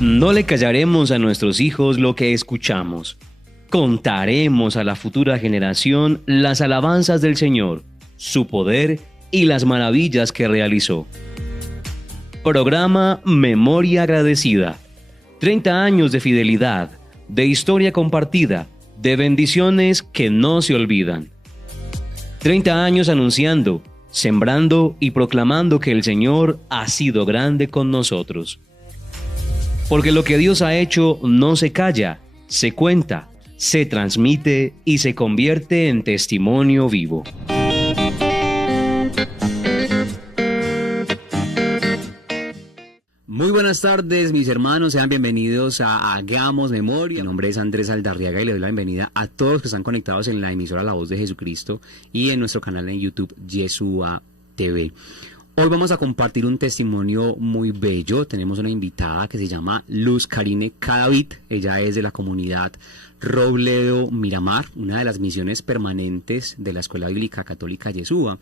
No le callaremos a nuestros hijos lo que escuchamos. Contaremos a la futura generación las alabanzas del Señor, su poder y las maravillas que realizó. Programa Memoria Agradecida. 30 años de fidelidad, de historia compartida, de bendiciones que no se olvidan. 30 años anunciando, sembrando y proclamando que el Señor ha sido grande con nosotros. Porque lo que Dios ha hecho no se calla, se cuenta, se transmite y se convierte en testimonio vivo. Muy buenas tardes, mis hermanos, sean bienvenidos a Hagamos Memoria. Mi nombre es Andrés Aldarriaga y le doy la bienvenida a todos que están conectados en la emisora La Voz de Jesucristo y en nuestro canal en YouTube Yeshua TV. Hoy vamos a compartir un testimonio muy bello. Tenemos una invitada que se llama Luz Karine Cadavid. Ella es de la comunidad Robledo Miramar, una de las misiones permanentes de la Escuela Bíblica Católica Yeshua.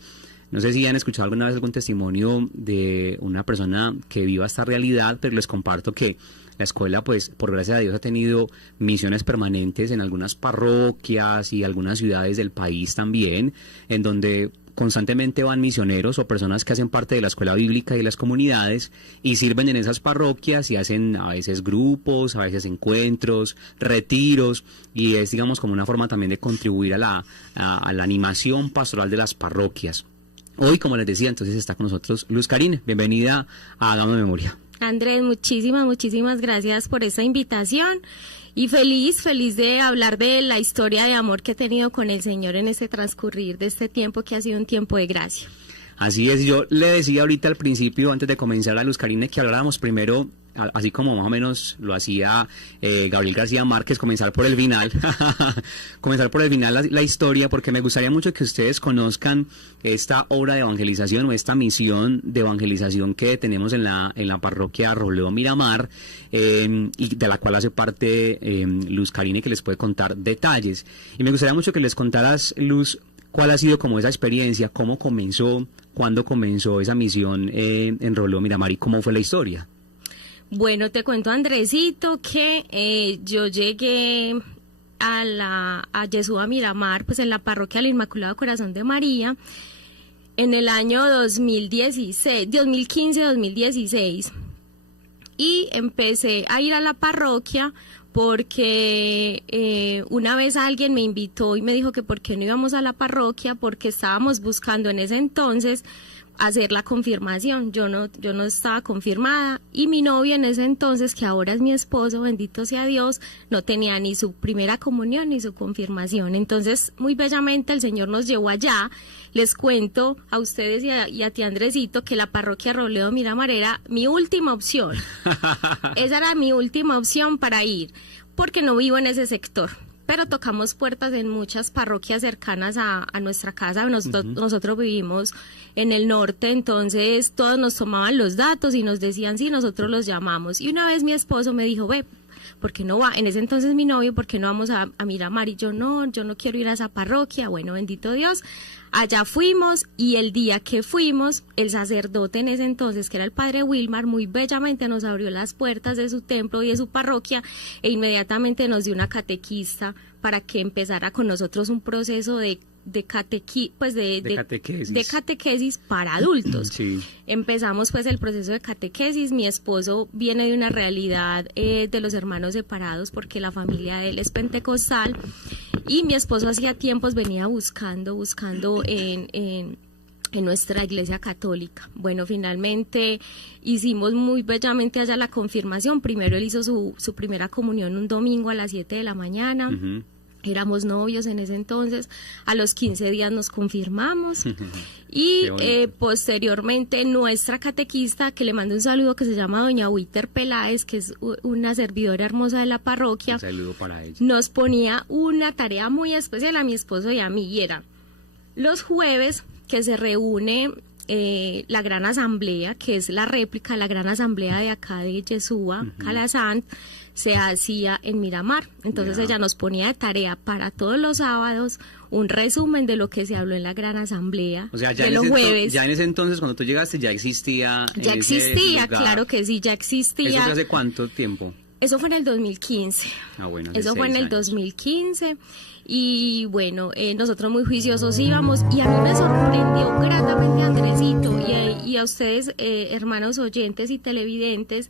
No sé si han escuchado alguna vez algún testimonio de una persona que viva esta realidad, pero les comparto que la escuela, pues, por gracia de Dios, ha tenido misiones permanentes en algunas parroquias y algunas ciudades del país también, en donde constantemente van misioneros o personas que hacen parte de la escuela bíblica y las comunidades y sirven en esas parroquias y hacen a veces grupos, a veces encuentros, retiros, y es, digamos, como una forma también de contribuir a la animación pastoral de las parroquias. Hoy, como les decía, entonces está con nosotros Luz Karine. Bienvenida a Hagamos Memoria. Andrés, muchísimas gracias por esta invitación y feliz de hablar de la historia de amor que he tenido con el Señor en este transcurrir de este tiempo que ha sido un tiempo de gracia. Así es, yo le decía ahorita al principio, antes de comenzar, a Luz Karine, que habláramos primero, así como más o menos lo hacía Gabriel García Márquez, comenzar por el final, la historia, porque me gustaría mucho que ustedes conozcan esta obra de evangelización o esta misión de evangelización que tenemos en la parroquia Robledo Miramar, y de la cual hace parte Luz Karine, que les puede contar detalles. Y me gustaría mucho que les contaras, Luz, ¿cuál ha sido como esa experiencia? ¿Cómo comenzó? ¿Cuándo comenzó esa misión en Robledo Miramar y cómo fue la historia? Bueno, te cuento, Andresito, que yo llegué a Yeshua Miramar, pues en la parroquia del Inmaculado Corazón de María, en el año 2015-2016. Y empecé a ir a la parroquia porque una vez alguien me invitó y me dijo que por qué no íbamos a la parroquia, porque estábamos buscando en ese entonces hacer la confirmación. Yo no estaba confirmada y mi novio en ese entonces, que ahora es mi esposo, bendito sea Dios, no tenía ni su primera comunión ni su confirmación. Entonces, muy bellamente el Señor nos llevó allá. Les cuento a ustedes y a ti, Andresito, que la parroquia Robledo Miramar era mi última opción. Esa era mi última opción para ir, porque no vivo en ese sector. Pero tocamos puertas en muchas parroquias cercanas a nuestra casa. Nosotros vivimos en el norte, entonces todos nos tomaban los datos y nos decían sí, nosotros los llamamos. Y una vez mi esposo me dijo, ve, ¿por qué no va? En ese entonces mi novio, ¿por qué no vamos a Miramar? Y yo no quiero ir a esa parroquia. Bueno, bendito Dios. Allá fuimos y el día que fuimos, el sacerdote en ese entonces, que era el padre Wilmar, muy bellamente nos abrió las puertas de su templo y de su parroquia e inmediatamente nos dio una catequista para que empezara con nosotros un proceso de catequesis para adultos. Sí. Empezamos pues el proceso de catequesis. Mi esposo viene de una realidad de los hermanos separados porque la familia de él es pentecostal y mi esposo hacía tiempos venía buscando en nuestra iglesia católica. Bueno, finalmente hicimos muy bellamente allá la confirmación. Primero él hizo su primera comunión un domingo a las 7 de la mañana. Uh-huh. Éramos novios en ese entonces, a los 15 días nos confirmamos y posteriormente nuestra catequista, que le mando un saludo, que se llama doña Witter Peláez, que es una servidora hermosa de la parroquia, un saludo para ella, nos ponía una tarea muy especial a mi esposo y a mí, y era los jueves que se reúne la Gran Asamblea, que es la réplica de la Gran Asamblea de acá de Yeshua, Calasanz, se hacía en Miramar. Entonces ella nos ponía de tarea para todos los sábados un resumen de lo que se habló en la Gran Asamblea, o sea, ya de los jueves. Ya en ese entonces, cuando tú llegaste, ya existía. Ya existía, claro que sí, ya existía. ¿Eso hace cuánto tiempo? Eso fue en el 2015. Ah, bueno, eso fue en el años. 2015. Y bueno, nosotros muy juiciosos íbamos, y a mí me sorprendió gratamente, Andresito, y a ustedes, hermanos oyentes y televidentes,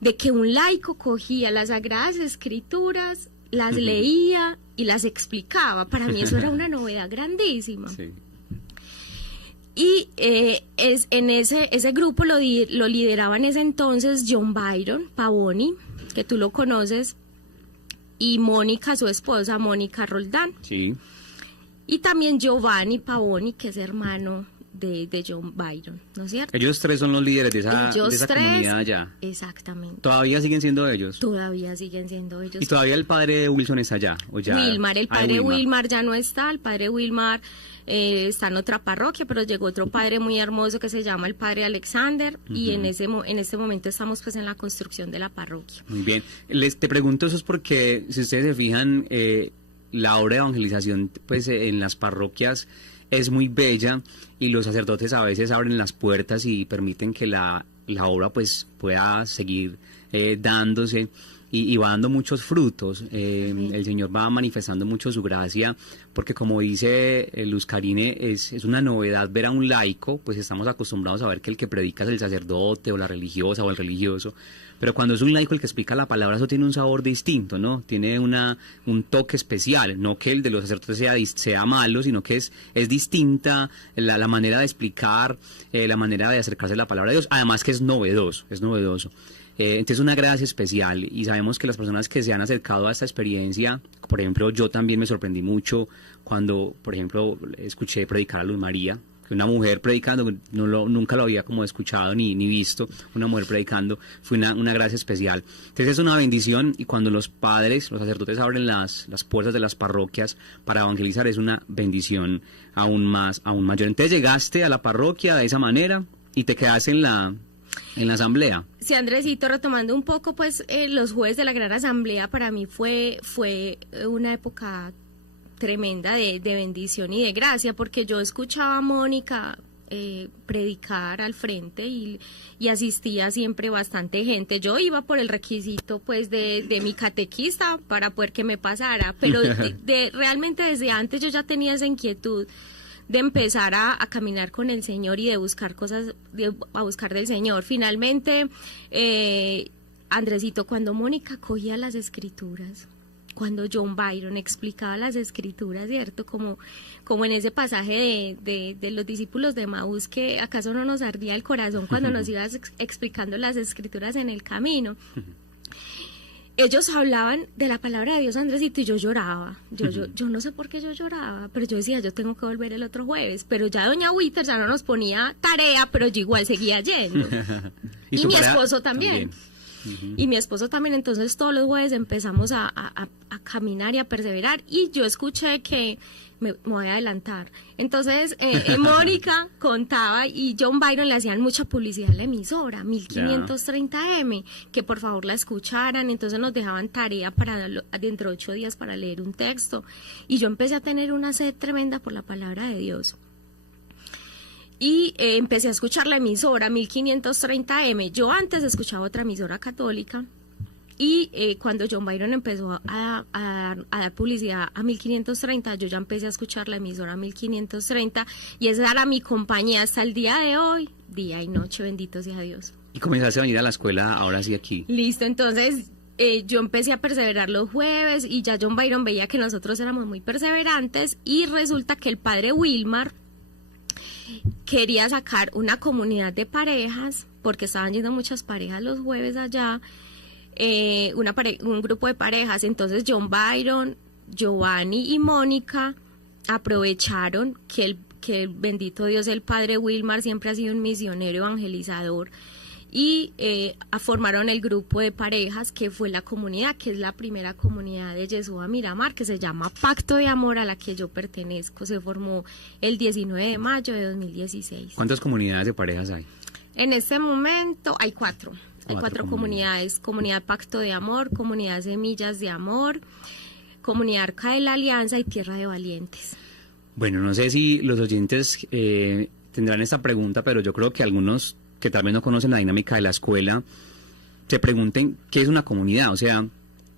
de que un laico cogía las Sagradas Escrituras, las leía y las explicaba. Para mí eso era una novedad grandísima. Sí. Y en ese grupo lo lideraba en ese entonces John Byron Pavoni, que tú lo conoces, y Mónica, su esposa, Mónica Roldán. Sí. Y también Giovanni Pavoni, que es hermano de John Byron, ¿no es cierto? Ellos tres son los líderes de esa comunidad allá. Exactamente. ¿Todavía siguen siendo ellos? Todavía siguen siendo ellos. ¿Y todavía el padre Wilson está allá? ¿O ya? Wilmar, el padre Wilmar ya no está, el padre Wilmar está en otra parroquia, pero llegó otro padre muy hermoso que se llama el padre Alexander, y en este momento estamos pues en la construcción de la parroquia. Muy bien. Te pregunto eso es porque, si ustedes se fijan, la obra de evangelización pues en las parroquias es muy bella, y los sacerdotes a veces abren las puertas y permiten que la obra pues pueda seguir dándose, y va dando muchos frutos. El Señor va manifestando mucho su gracia, porque como dice Luz Karine, es una novedad ver a un laico. Pues estamos acostumbrados a ver que el que predica es el sacerdote o la religiosa o el religioso, pero cuando es un laico el que explica la palabra, eso tiene un sabor distinto, ¿no? Tiene un toque especial. No que el de los sacerdotes sea malo, sino que es distinta la manera de explicar, la manera de acercarse a la palabra de Dios, además que es novedoso. Entonces una gracia especial, y sabemos que las personas que se han acercado a esta experiencia, por ejemplo, yo también me sorprendí mucho cuando, por ejemplo, escuché predicar a Luz María, que una mujer predicando, nunca lo había como escuchado ni visto, una mujer predicando, fue una gracia especial. Entonces es una bendición, y cuando los padres, los sacerdotes abren las puertas de las parroquias para evangelizar, es una bendición aún mayor. Entonces llegaste a la parroquia de esa manera y te quedaste en la asamblea. Sí, Andresito, retomando un poco, pues los jueves de la Gran Asamblea para mí fue una época tremenda de bendición y de gracia, porque yo escuchaba a Mónica predicar al frente, y asistía siempre bastante gente. Yo iba por el requisito pues de mi catequista para poder que me pasara, pero realmente desde antes yo ya tenía esa inquietud de empezar a caminar con el Señor y de buscar cosas, a buscar del Señor. Finalmente, Andresito, cuando Mónica cogía las escrituras, cuando John Byron explicaba las escrituras, ¿cierto? Como en ese pasaje de los discípulos de Maús, que acaso no nos ardía el corazón cuando nos ibas explicando las escrituras en el camino. Ellos hablaban de la palabra de Dios, Andresito, y yo lloraba. Yo no sé por qué yo lloraba, pero yo decía, yo tengo que volver el otro jueves. Pero ya doña Witter ya no nos ponía tarea, pero yo igual seguía yendo. y mi esposo también. Y mi esposo también. Entonces todos los jueves empezamos a caminar y a perseverar, y yo escuché que me voy a adelantar. Entonces Mónica contaba, y John Byron le hacían mucha publicidad a la emisora 1530M, que por favor la escucharan. Entonces nos dejaban tarea para dentro de 8 días para leer un texto, y yo empecé a tener una sed tremenda por la palabra de Dios. Y empecé a escuchar la emisora 1530M. Yo antes escuchaba otra emisora católica, y cuando John Byron empezó a dar publicidad a 1530, yo ya empecé a escuchar la emisora 1530, y esa era mi compañía hasta el día de hoy, día y noche, bendito sea Dios. Y comenzaste a venir a la escuela ahora sí aquí. Listo, entonces yo empecé a perseverar los jueves, y ya John Byron veía que nosotros éramos muy perseverantes, y resulta que el padre Wilmar quería sacar una comunidad de parejas, porque estaban yendo muchas parejas los jueves allá, un grupo de parejas. Entonces John Byron, Giovanni y Mónica aprovecharon que el bendito Dios, el padre Wilmar siempre ha sido un misionero evangelizador, y formaron el grupo de parejas que fue la comunidad, que es la primera comunidad de Yeshua Miramar, que se llama Pacto de Amor, a la que yo pertenezco. Se formó el 19 de mayo de 2016. ¿Cuántas comunidades de parejas hay? En este momento hay cuatro. Hay cuatro comunidades: Comunidad Pacto de Amor, Comunidad Semillas de Amor, Comunidad Arca de la Alianza y Tierra de Valientes. Bueno, no sé si los oyentes tendrán esta pregunta, pero yo creo que algunos que tal vez no conocen la dinámica de la escuela se pregunten qué es una comunidad. O sea,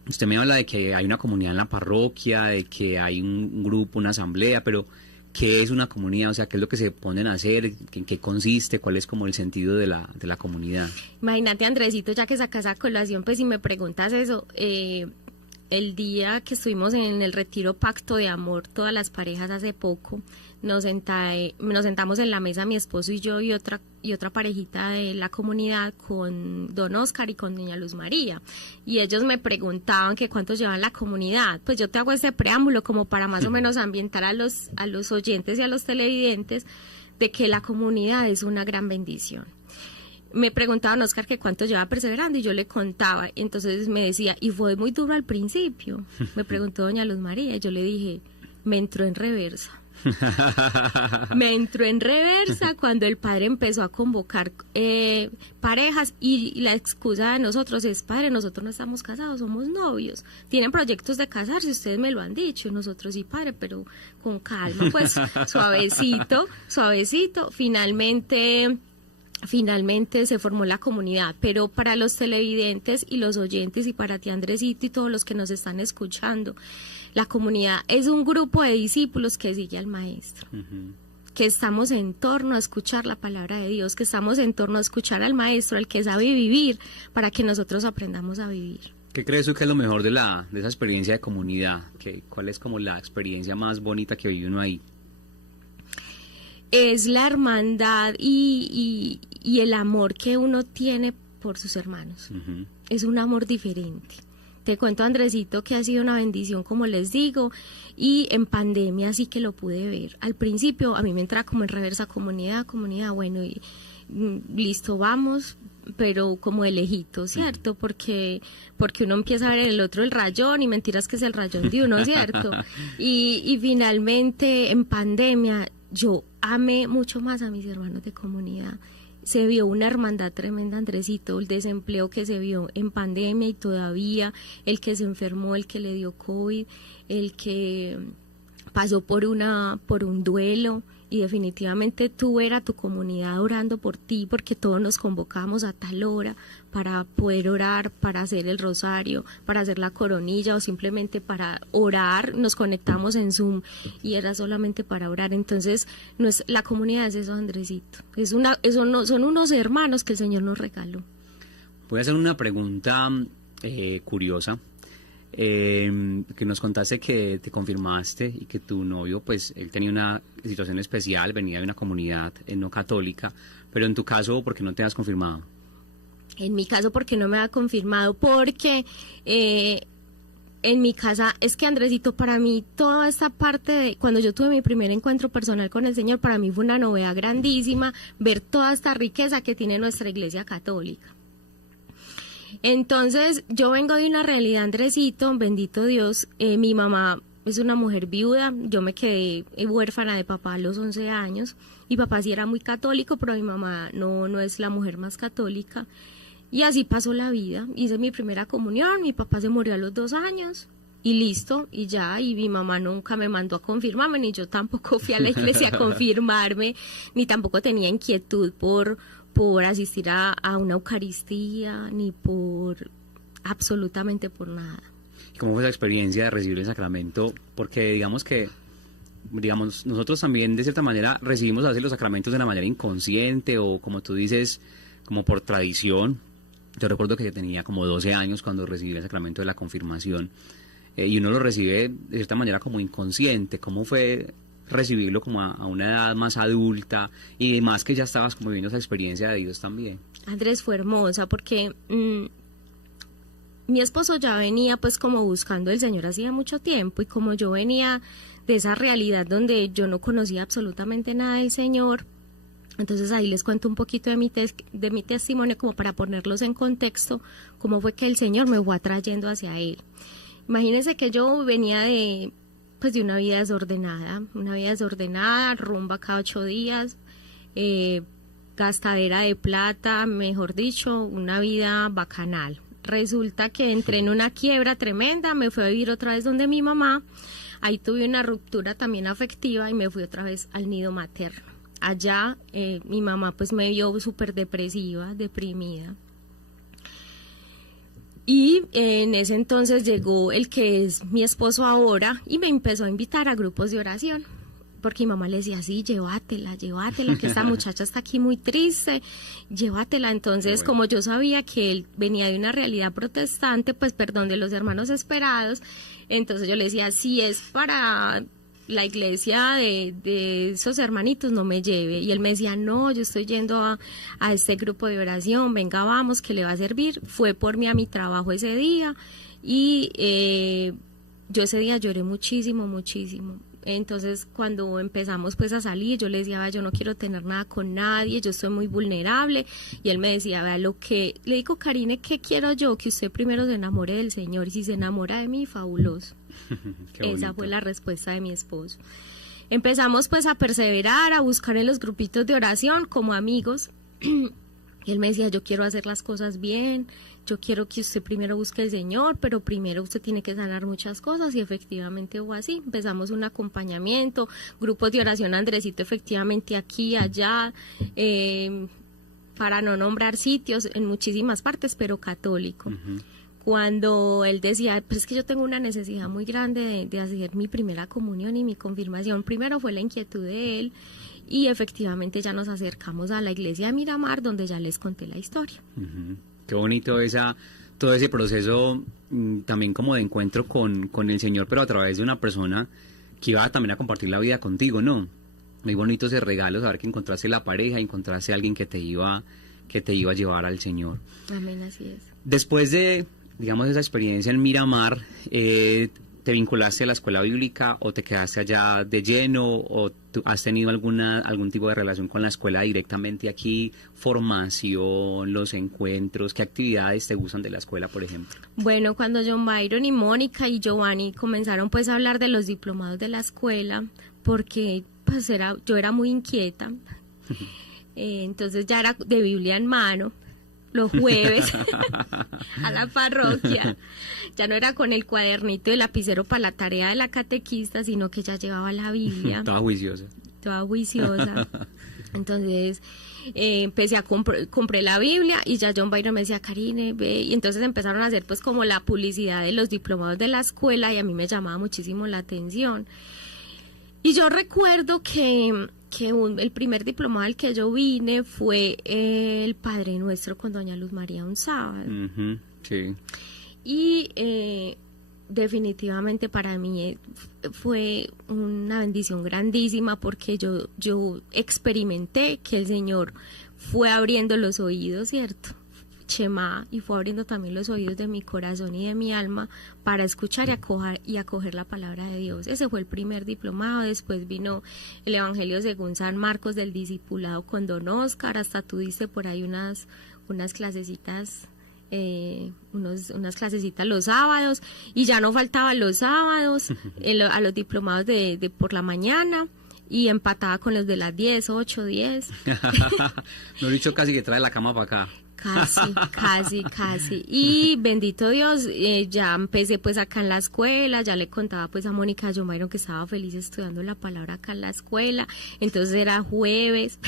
usted me habla de que hay una comunidad en la parroquia, de que hay un grupo, una asamblea, pero ¿qué es una comunidad? O sea, ¿qué es lo que se ponen a hacer? ¿En qué consiste? ¿Cuál es como el sentido de la comunidad? Imagínate, Andresito, ya que sacas a colación, pues si me preguntas eso, el día que estuvimos en el retiro Pacto de Amor, todas las parejas hace poco, nos sentamos en la mesa, mi esposo y yo y otra parejita de la comunidad, con don Oscar y con doña Luz María, y ellos me preguntaban que cuántos llevan la comunidad. Pues yo te hago este preámbulo como para más o menos ambientar a los oyentes y a los televidentes de que la comunidad es una gran bendición. Me preguntaban, Oscar, que cuánto lleva perseverando, y yo le contaba, y entonces me decía, y fue muy duro al principio. Me preguntó doña Luz María, y yo le dije, me entró en reversa. Me entró en reversa cuando el padre empezó a convocar parejas, y la excusa de nosotros es: padre, nosotros no estamos casados, somos novios. Tienen proyectos de casarse, ustedes me lo han dicho. Y nosotros, sí, padre, pero con calma, pues suavecito. Finalmente se formó la comunidad. Pero para los televidentes y los oyentes, y para ti, Andresito, y todos los que nos están escuchando, la comunidad es un grupo de discípulos que sigue al Maestro, que estamos en torno a escuchar la palabra de Dios, que estamos en torno a escuchar al Maestro, el que sabe vivir, para que nosotros aprendamos a vivir. ¿Qué crees tú que es lo mejor de esa experiencia de comunidad? ¿Cuál es como la experiencia más bonita que vive uno ahí? Es la hermandad y el amor que uno tiene por sus hermanos. Es un amor diferente. Te cuento, Andresito, que ha sido una bendición, como les digo, y en pandemia sí que lo pude ver. Al principio a mí me entraba como en reversa, comunidad, bueno, y listo, vamos, pero como de lejito, ¿cierto? Porque uno empieza a ver en el otro el rayón, y mentiras que es el rayón de uno, ¿cierto? Y finalmente en pandemia yo amé mucho más a mis hermanos de comunidad. Se vio una hermandad tremenda, Andresito, el desempleo que se vio en pandemia, y todavía el que se enfermó, el que le dio COVID, el que pasó por un duelo, y definitivamente tú ver a tu comunidad orando por ti, porque todos nos convocamos a tal hora para poder orar, para hacer el rosario, para hacer la coronilla, o simplemente para orar. Nos conectamos en Zoom y era solamente para orar. Entonces la comunidad es eso, Andresito, son unos hermanos que el Señor nos regaló. Voy a hacer una pregunta curiosa. Que nos contaste que te confirmaste y que tu novio, pues él tenía una situación especial, venía de una comunidad no católica, pero en tu caso, ¿por qué no te has confirmado? En mi caso, ¿por qué no me ha confirmado? Porque en mi casa, es que, Andresito, para mí toda esta parte de cuando yo tuve mi primer encuentro personal con el Señor, para mí fue una novedad grandísima ver toda esta riqueza que tiene nuestra Iglesia Católica. Entonces, yo vengo de una realidad, Andresito, bendito Dios. Mi mamá es una mujer viuda, yo me quedé huérfana de papá a los 11 años. Mi papá sí era muy católico, pero mi mamá no es la mujer más católica. Y así pasó la vida. Hice mi primera comunión, mi papá se murió a los 2 años, y listo, y ya. Y mi mamá nunca me mandó a confirmarme, ni yo tampoco fui a la iglesia a confirmarme, ni tampoco tenía inquietud por asistir a una Eucaristía, ni absolutamente por nada. ¿Cómo fue esa experiencia de recibir el sacramento? Porque digamos nosotros también de cierta manera recibimos a veces los sacramentos de una manera inconsciente, o como tú dices, como por tradición. Yo recuerdo que tenía como 12 años cuando recibí el sacramento de la confirmación, y uno lo recibe de cierta manera como inconsciente. ¿Cómo fue recibirlo como a una edad más adulta, y más que ya estabas como viviendo esa experiencia de Dios también? Andrés, fue hermosa, porque mi esposo ya venía pues como buscando al Señor hacía mucho tiempo, y como yo venía de esa realidad donde yo no conocía absolutamente nada del Señor, Entonces ahí les cuento un poquito de mi testimonio como para ponerlos en contexto, cómo fue que el Señor me fue atrayendo hacia Él. Imagínense que yo venía de una vida desordenada, rumba cada 8 días, gastadera de plata, mejor dicho, una vida bacanal. Resulta que entré en una quiebra tremenda, me fui a vivir otra vez donde mi mamá, ahí tuve una ruptura también afectiva y me fui otra vez al nido materno. Allá mi mamá pues me vio súper depresiva, deprimida. Y en ese entonces llegó el que es mi esposo ahora y me empezó a invitar a grupos de oración. Porque mi mamá le decía, sí, llévatela, que esta muchacha está aquí muy triste, llévatela. Entonces, como yo sabía que él venía de una realidad protestante, pues perdón, de los hermanos esperados, entonces yo le decía, si es para la iglesia de esos hermanitos, no me lleve. Y él me decía, no, yo estoy yendo a este grupo de oración, venga, vamos, que le va a servir. Fue por mí a mi trabajo ese día y yo ese día lloré muchísimo. Entonces, cuando empezamos pues a salir, yo le decía, yo no quiero tener nada con nadie, yo estoy muy vulnerable. Y él me decía, vea, le digo, Karine, ¿qué quiero yo? Que usted primero se enamore del Señor, y si se enamora de mí, fabuloso. Esa fue la respuesta de mi esposo. Empezamos pues a perseverar, a buscar en los grupitos de oración como amigos. Y él me decía, yo quiero hacer las cosas bien, yo quiero que usted primero busque al Señor, pero primero usted tiene que sanar muchas cosas, y efectivamente fue así. Empezamos un acompañamiento, grupos de oración Andresito, efectivamente aquí, allá, para no nombrar sitios, en muchísimas partes, pero católico. Cuando él decía, pues es que yo tengo una necesidad muy grande de hacer mi primera comunión y mi confirmación, primero fue la inquietud de él, y efectivamente ya nos acercamos a la iglesia de Miramar, donde ya les conté la historia. Qué bonito todo ese proceso también como de encuentro con el Señor, pero a través de una persona que iba también a compartir la vida contigo, ¿no? Muy bonito ese regalo, saber que encontraste la pareja, encontraste a alguien que te iba a llevar al Señor. Amén, así es. Después de, digamos, esa experiencia en Miramar, ¿te vinculaste a la escuela bíblica o te quedaste allá de lleno, o has tenido algún tipo de relación con la escuela directamente aquí, formación, los encuentros? ¿Qué actividades te gustan de la escuela, por ejemplo? Bueno, cuando John Byron y Mónica y Giovanni comenzaron pues a hablar de los diplomados de la escuela, porque pues yo era muy inquieta, entonces ya era de Biblia en mano, los jueves a la parroquia. Ya no era con el cuadernito y el lapicero para la tarea de la catequista, sino que ya llevaba la Biblia. Toda juiciosa. Entonces compré la Biblia, y ya John Byron me decía, Karine, ve. Y entonces empezaron a hacer pues como la publicidad de los diplomados de la escuela, y a mí me llamaba muchísimo la atención. Y yo recuerdo que el primer diplomado al que yo vine fue el Padre Nuestro con doña Luz María un sábado. Sí. Y definitivamente para mí fue una bendición grandísima, porque yo experimenté que el Señor fue abriendo los oídos, ¿cierto? Chema, y fue abriendo también los oídos de mi corazón y de mi alma para escuchar y acoger la palabra de Dios. Ese fue el primer diplomado. Después vino el Evangelio según San Marcos del discipulado con don Oscar. Hasta tú diste por ahí unas clasecitas, unas clasecitas los sábados, y ya no faltaban los sábados a los diplomados de por la mañana, y empataba con los de las 10, 8, 10. No he dicho casi que trae la cama para acá. Casi. Y bendito Dios, ya empecé pues acá en la escuela, ya le contaba pues a Mónica John Byron que estaba feliz estudiando la palabra acá en la escuela. Entonces era jueves,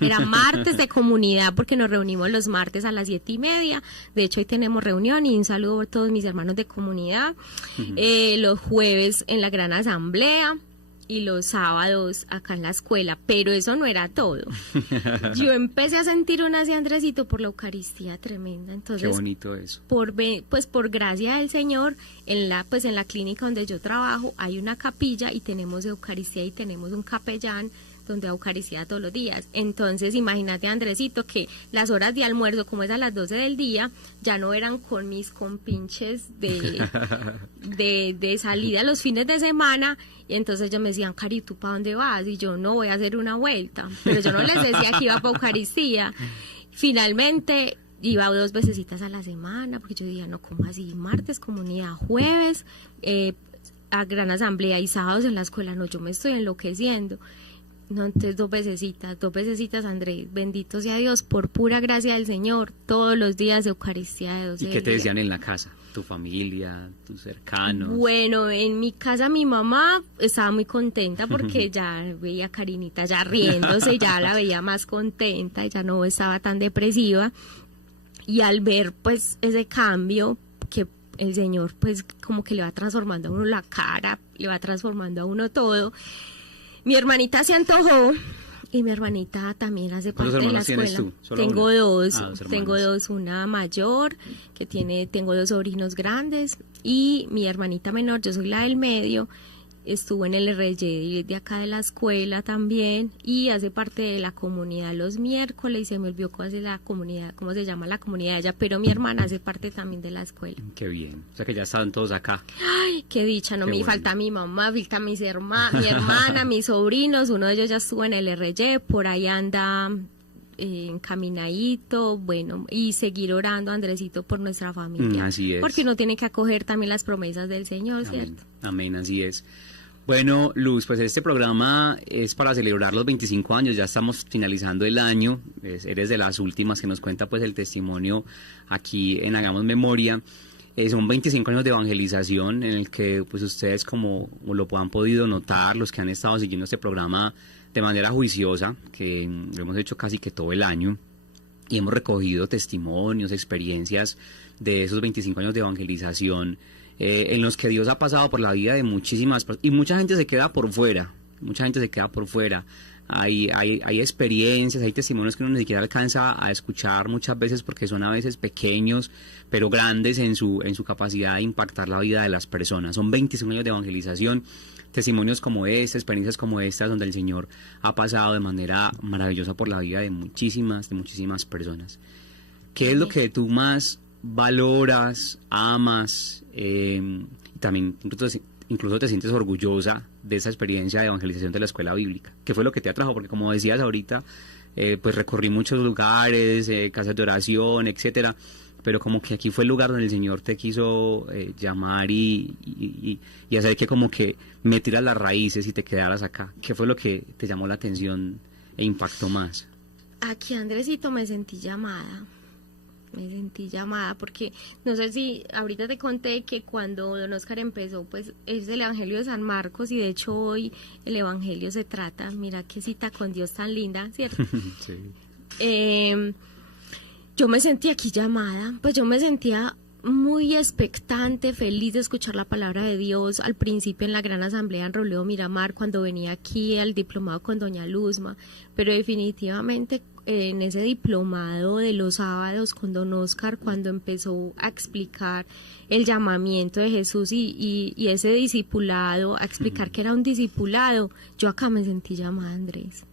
era martes de comunidad, porque nos reunimos los martes a las 7:30. De hecho, hoy tenemos reunión, y un saludo a todos mis hermanos de comunidad. Los jueves en la gran asamblea, y los sábados acá en la escuela, pero eso no era todo. Yo empecé a sentir una hacia Andresito por la Eucaristía tremenda. Entonces, qué bonito eso. Por gracia del Señor, en la clínica donde yo trabajo hay una capilla, y tenemos Eucaristía, y tenemos un capellán donde a Eucaristía todos los días. Entonces, imagínate, Andresito, que las horas de almuerzo, como es a las 12 del día, ya no eran con mis compinches de salida los fines de semana. Y entonces ellos me decían, Cari, ¿tú para dónde vas? Y yo, no, voy a hacer una vuelta. Pero yo no les decía que iba para Eucaristía. Finalmente iba 2 vecesitas a la semana, porque yo decía, no, ¿cómo así? Martes, comunidad, jueves, a gran asamblea, y sábados en la escuela. No, yo me estoy enloqueciendo. No, entonces 2 vecesitas, Andrés, bendito sea Dios, por pura gracia del Señor, todos los días de Eucaristía de 12 ¿Y qué te decían en la casa? ¿Tu familia, tus cercanos? Bueno, en mi casa mi mamá estaba muy contenta porque ya veía a Karinita ya riéndose, ya la veía más contenta, ya no estaba tan depresiva. Y al ver pues ese cambio que el Señor pues como que le va transformando a uno la cara, le va transformando a uno todo, mi hermanita se antojó. Y mi hermanita también hace parte de la escuela. ¿Tienes tú? Tengo una? 2, dos tengo 2, una mayor tengo 2 sobrinos grandes, y mi hermanita menor, yo soy la del medio, estuvo en el RY de acá de la escuela también, y hace parte de la comunidad los miércoles, y se me olvidó cuál es la comunidad, cómo se llama la comunidad de ella, pero mi hermana hace parte también de la escuela. Qué bien, o sea que ya estaban todos acá. Ay, qué dicha, no Qué me bueno. falta mi mamá, falta mi hermana, mis sobrinos, uno de ellos ya estuvo en el RY, por ahí anda encaminadito, bueno, y seguir orando, Andresito, por nuestra familia. Así es. Porque uno tiene que acoger también las promesas del Señor, ¿cierto? Amén, así es. Bueno, Luz, pues este programa es para celebrar los 25 años, ya estamos finalizando el año, eres de las últimas que nos cuenta pues el testimonio aquí en Hagamos Memoria. Son 25 años de evangelización en el que pues ustedes como lo han podido notar, los que han estado siguiendo este programa de manera juiciosa, que lo hemos hecho casi que todo el año, y hemos recogido testimonios, experiencias de esos 25 años de evangelización, en los que Dios ha pasado por la vida de muchísimas personas, y mucha gente se queda por fuera, Hay experiencias, hay testimonios que uno ni siquiera alcanza a escuchar muchas veces porque son a veces pequeños, pero grandes en su capacidad de impactar la vida de las personas. Son 25 años de evangelización, testimonios como este, experiencias como estas, donde el Señor ha pasado de manera maravillosa por la vida de muchísimas personas. ¿Qué es lo que tú más valoras, amas, y también incluso te sientes orgullosa de esa experiencia de evangelización de la escuela bíblica? ¿Qué fue lo que te atrajo? Porque como decías ahorita, pues recorrí muchos lugares, casas de oración, etcétera, pero como que aquí fue el lugar donde el Señor te quiso llamar y hacer que como que metieras las raíces y te quedaras acá. ¿Qué fue lo que te llamó la atención e impactó más? Aquí, Andresito, me sentí llamada porque no sé si ahorita te conté que cuando Don Oscar empezó, pues es el Evangelio de San Marcos, y de hecho hoy el Evangelio se trata, mira qué cita con Dios tan linda, ¿cierto? Sí. Yo me sentí aquí llamada, pues yo me sentía muy expectante, feliz de escuchar la palabra de Dios. Al principio en la Gran Asamblea en Robledo Miramar, cuando venía aquí al diplomado con doña Luzma, pero definitivamente en ese diplomado de los sábados con don Oscar, cuando empezó a explicar el llamamiento de Jesús y ese discipulado, a explicar que era un discipulado, yo acá me sentí llamada, Andrés.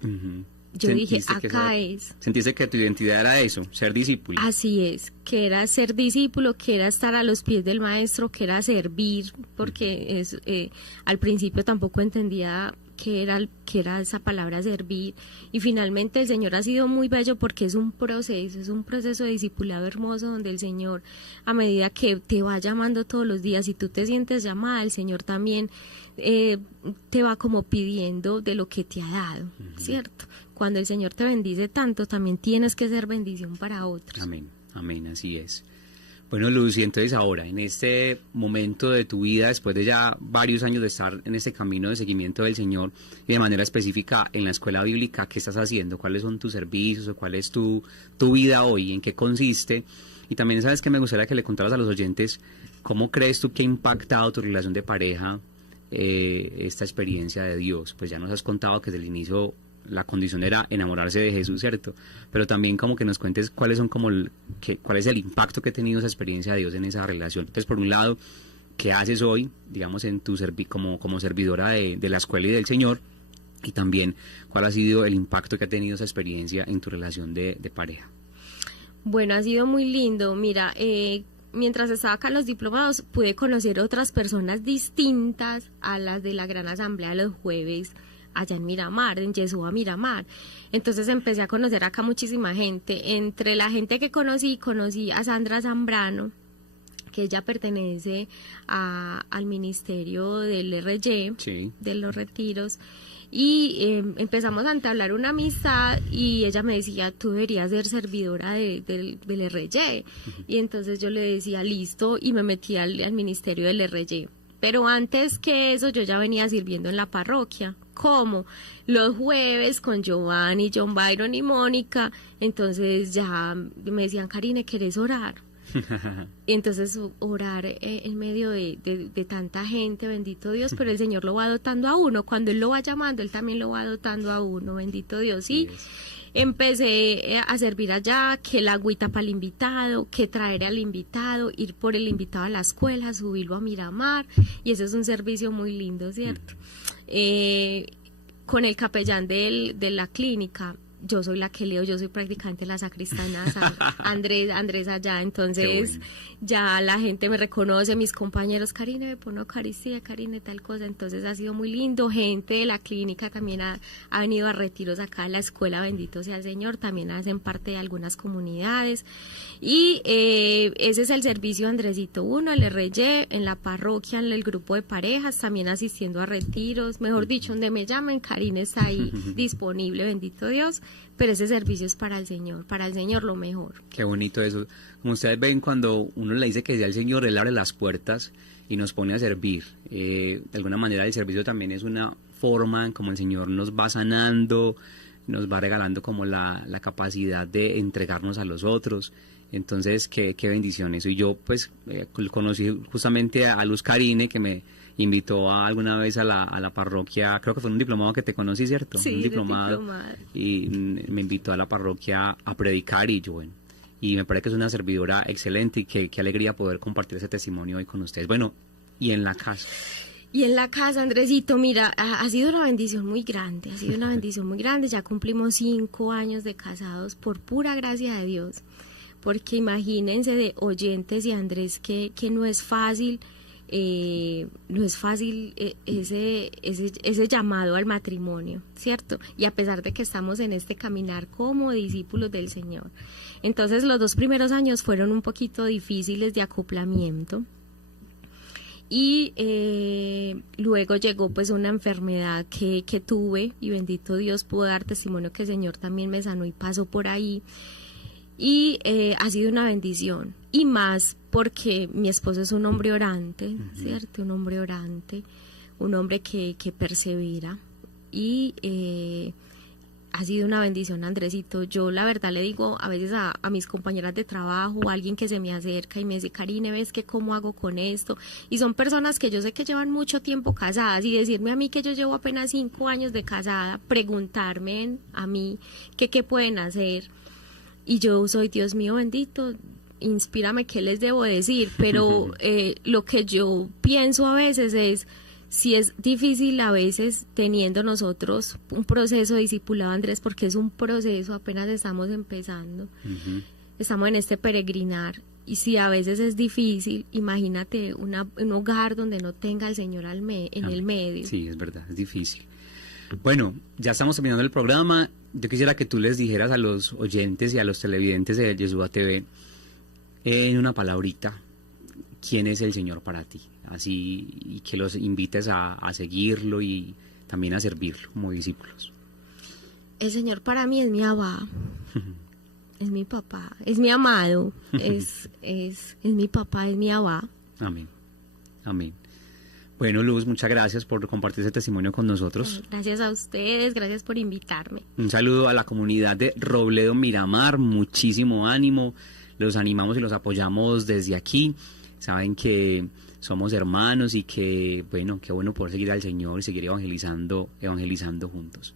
Yo dije, acá es. ¿Sentiste que tu identidad era eso, ser discípulo? Así es, que era ser discípulo, que era estar a los pies del maestro, que era servir, porque al principio tampoco entendía qué era esa palabra servir, y finalmente el Señor ha sido muy bello porque es un proceso de discipulado hermoso, donde el Señor, a medida que te va llamando todos los días y tú te sientes llamada, el Señor también te va como pidiendo de lo que te ha dado, ¿cierto? Cuando el Señor te bendice tanto, también tienes que ser bendición para otros. Amén, amén, así es. Bueno, Lucy, entonces ahora, en este momento de tu vida, después de ya varios años de estar en este camino de seguimiento del Señor, y de manera específica en la escuela bíblica, ¿qué estás haciendo? ¿Cuáles son tus servicios o cuál es tu vida hoy? ¿En qué consiste? Y también, ¿sabes qué? Me gustaría que le contaras a los oyentes cómo crees tú que ha impactado tu relación de pareja esta experiencia de Dios. Pues ya nos has contado que desde el inicio la condición era enamorarse de Jesús, ¿cierto? Pero también como que nos cuentes cuál es el impacto que ha tenido esa experiencia de Dios en esa relación. Entonces, por un lado, ¿qué haces hoy, digamos, en tu como servidora de la escuela y del Señor? y también cuál ha sido el impacto que ha tenido esa experiencia en tu relación de pareja. Bueno, ha sido muy lindo. Mira, mientras estaba acá en los diplomados pude conocer otras personas distintas a las de la Gran Asamblea los jueves allá en Miramar, en Yeshua Miramar. Entonces empecé a conocer acá muchísima gente. Entre la gente que conocí a Sandra Zambrano, que ella pertenece al ministerio del RY, sí, de los retiros, y empezamos a entablar una amistad y ella me decía, tú deberías ser servidora del RY. Y entonces yo le decía, listo, y me metí al ministerio del RY. Pero antes que eso yo ya venía sirviendo en la parroquia. ¿Cómo? Los jueves con Giovanni, John Byron y Mónica. Entonces ya me decían, Karine, ¿querés orar? Y entonces orar en medio de tanta gente, bendito Dios, pero el Señor lo va dotando a uno. Cuando Él lo va llamando, Él también lo va dotando a uno, bendito Dios. Y empecé a servir allá, que la agüita para el invitado, que traer al invitado, ir por el invitado a la escuela, subirlo a Miramar, y ese es un servicio muy lindo, ¿cierto? Con el capellán de la clínica, yo soy la que leo, yo soy prácticamente la sacristana, Andrés allá, entonces bueno, ya la gente me reconoce, mis compañeros, Karine, me pone Eucaristía, Karine, tal cosa, entonces ha sido muy lindo. Gente de la clínica también ha venido a retiros acá a la escuela, bendito sea el Señor, también hacen parte de algunas comunidades, y ese es el servicio Andresito 1, el RY, en la parroquia, en el grupo de parejas, también asistiendo a retiros, mejor dicho, donde me llamen, Karine está ahí disponible, bendito Dios. Pero ese servicio es para el Señor lo mejor. Qué bonito eso. Como ustedes ven, cuando uno le dice que sea el Señor, Él abre las puertas y nos pone a servir. De alguna manera el servicio también es una forma en como el Señor nos va sanando, nos va regalando como la capacidad de entregarnos a los otros. Entonces, qué bendición eso. Y yo pues conocí justamente a Luz Karine, que me invitó alguna vez a la parroquia, creo que fue un diplomado que te conocí, ¿cierto? Sí, un diplomado. Y me invitó a la parroquia a predicar y yo, bueno, y me parece que es una servidora excelente y qué alegría poder compartir ese testimonio hoy con ustedes. Bueno, y en la casa. Y en la casa, Andresito, mira, ha sido una bendición muy grande, ya cumplimos 5 años de casados por pura gracia de Dios, porque imagínense de oyentes y Andrés que no es fácil, ese llamado al matrimonio, ¿cierto? Y a pesar de que estamos en este caminar como discípulos del Señor. Entonces los 2 primeros años fueron un poquito difíciles de acoplamiento y luego llegó pues una enfermedad que tuve y bendito Dios puedo dar testimonio que el Señor también me sanó y pasó por ahí. Y ha sido una bendición, y más porque mi esposo es un hombre orante, ¿cierto? Un hombre orante, un hombre que persevera, y ha sido una bendición, Andresito. Yo la verdad le digo a veces a mis compañeras de trabajo, o alguien que se me acerca y me dice, Karine, ¿ves que cómo hago con esto? Y son personas que yo sé que llevan mucho tiempo casadas, y decirme a mí que yo llevo apenas 5 años de casada, preguntarme a mí qué pueden hacer. Y yo soy, Dios mío bendito, inspírame qué les debo decir, pero lo que yo pienso a veces es, si es difícil a veces teniendo nosotros un proceso de discipulado, Andrés, porque es un proceso, apenas estamos empezando, estamos en este peregrinar, y si a veces es difícil, imagínate un hogar donde no tenga al Señor en el medio. Sí, es verdad, es difícil. Bueno, ya estamos terminando el programa. Yo quisiera que tú les dijeras a los oyentes y a los televidentes de Yeshua TV en una palabrita quién es el Señor para ti, así, y que los invites a seguirlo y también a servirlo como discípulos. El Señor para mí es mi Abba, es mi papá, es mi amado, es mi papá, es mi Abba. Amén, amén. Bueno, Luz, muchas gracias por compartir ese testimonio con nosotros. Gracias a ustedes, gracias por invitarme. Un saludo a la comunidad de Robledo Miramar, muchísimo ánimo, los animamos y los apoyamos desde aquí. Saben que somos hermanos y que, bueno, qué bueno poder seguir al Señor y seguir evangelizando juntos.